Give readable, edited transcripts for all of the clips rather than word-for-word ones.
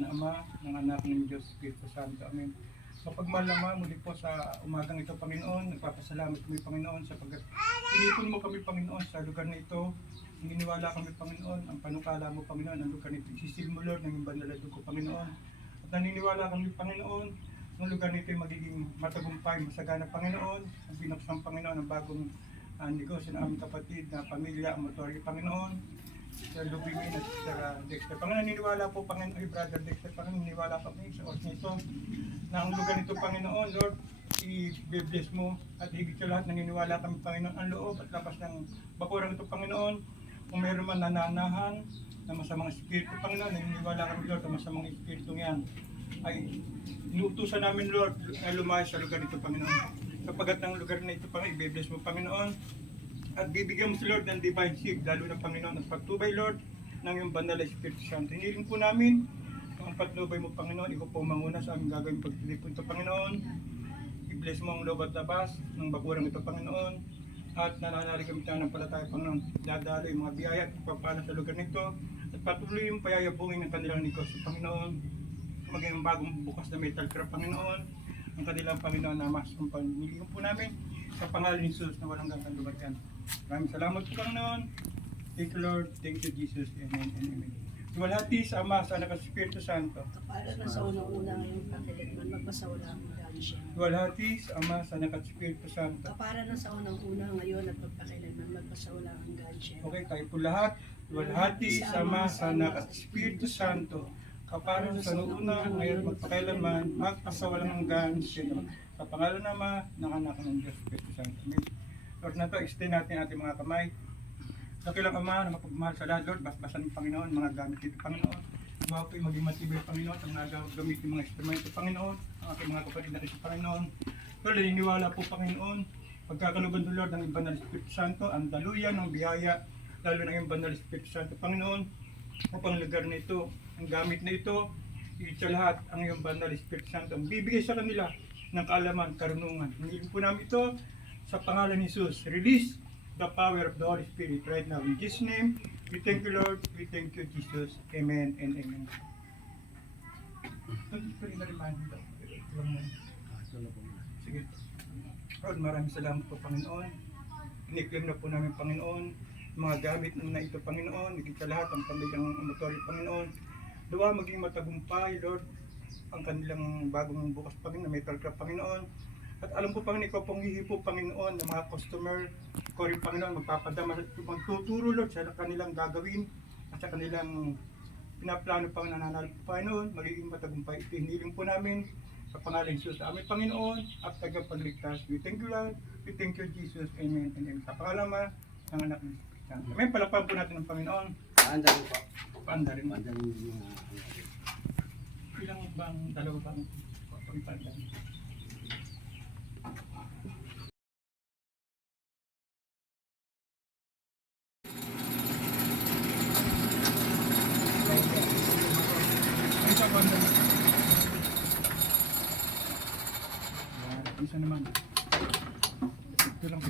ng Ama, ng Anak, ng Diyos, Espiritu Santo. Amen. Mapagmahal na Ama, muli po sa umagang ito, Panginoon, nagpapasalamat kami, Panginoon, sapagkat pinipon mo kami, Panginoon, sa lugar na ito. Naniniwala kami, Panginoon, ang panukala mo, Panginoon, ang lugar nito. Isisil mo, Lord, ng banal na dugo, Panginoon. At naniniwala kami, Panginoon, ang lugar nito ay magiging matagumpay, masagana, Panginoon. Ang binuksan, Panginoon, ang bagong negosyo ng aming kapatid na pamilya, ang motoryo, Panginoon. Sir Lubimin at Sir Dexter. Panginoon, naniniwala po, Panginoon, ay Brother Dexter, Panginoon, naniniwala kami sa oras nito na ang lugar nito, Panginoon, Lord, i-bless mo at higit sa lahat, naniniwala kami, Panginoon, ang loob at labas ng bakurang ito, Panginoon. Kung mayroon man nananahan na masamang espiritu, Panginoon, naniniwala kami, Lord, ang masamang espiritu yan ay inuutusan namin, Lord, na lumayas sa lugar nito, Panginoon. Sapagat ng lugar na ito, Panginoon, i-bless mo, Panginoon. At bibigyan mo si Lord ng divine shield, lalo na Panginoon, at pagtubay, Lord, ng iyong banal na Espiritu Santo. Hiniling po namin ang patnubay mo, Panginoon. Ikaw po manguna sa aming gagawin pagtitipon ito, Panginoon. I-bless mo ang loob at labas ng bakurang ito, Panginoon. At nananari kami tayo ng palataya, Panginoon. Dadalo yung mga biyaya at ipapala sa lugar nito. At patuloy yung payayabungin ng kanilang negosyo, Panginoon. Maging bagong bukas na metal crab, Panginoon. Ang kanilang Panginoon na mas kung panilihan po namin sa pangalan ni Jesus na walang gantang lumagyan. Maraming salamat po, Panginoon. Thank you, Lord. Thank you, Jesus. Amen and amen. Duwalhati sa Ama, sa Anak at Espiritu Santo. Kapara na sa unang-una ngayong pakiligman, magpasawala ang gansya. Duwalhati sa Ama, sa Anak at Espiritu Santo. Kapara na sa unang-una ngayon at magpakiligman, magpasawala ang gansya. Okay, tayo po lahat. Duwalhati sa Ama, sa Anak at Espiritu Santo. Kapara sa una, ngayon magpakailanman, magpasawalang hanggan siya. Sa pangalan ng Ama, ng Anak, ng Diyos, Espiritu Santo. Amen. Lord, na ito, extend natin ating mga kamay. Dakilang Ama na mapagmahal sa lahat, Lord, basbasan ng Panginoon, mga gamit dito, Panginoon. Mga po yung maging matibay, Panginoon, ang nagagamit yung mga instrumento, Panginoon, ang aking mga kapatid na sa Panginoon. Lord, naniniwala po, Panginoon, pagkakalugan do Lord ng iba ng Espiritu Santo, ang daluyan ng biyaya, lalo ng iba ng Espiritu Santo, Panginoon, upang lugar na ito, ang gamit na ito, higit sa lahat, ang iyong banal Espiritu Santo, ang bibigay sa kanila ng kaalaman, karunungan. Hinihiling po namin ito sa pangalan ni Jesus. Release the power of the Holy Spirit right now. In Jesus' name, we thank you, Lord. We thank you, Jesus. Amen and amen. Sige. Lord, maraming salamat po, Panginoon. Iniklaim na po namin, Panginoon, mga gamit na ito, Panginoon, higit sa lahat, ang kanilang motoryo, Panginoon. Luwa maging matagumpay, Lord, ang kanilang bagong bukas, Panginoon, na metal crab, Panginoon. At alam po, Panginoon, ikaw pong hihipo, Panginoon, ng mga customer, ikaw rin, Panginoon, magpapadama, magtuturo, Lord, sa kanilang gagawin, at sa kanilang pinaplano pang nananalo, Panginoon, magiging matagumpay. Ito hiniling po namin sa pangalan ni Jesus, sa aming Panginoon, at tagapagligtas. We thank you, Lord. We thank you, Jesus. Amen and amen. Sa pangalan ng Anak ng Espiritu Santo. Amen. Palakpakan po natin ng Panginoon. Paandarin po. Paandarin. Paandarin yung mga Ilang bang, dalawa bang pagpapandarin? Isa naman. Ito lang.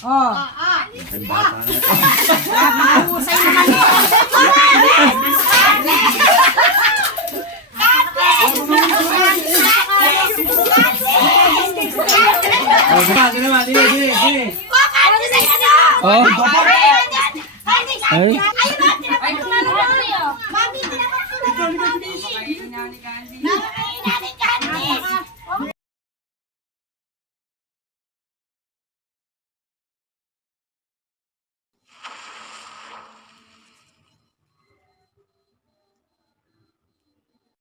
Oh. Mahusay naman yun.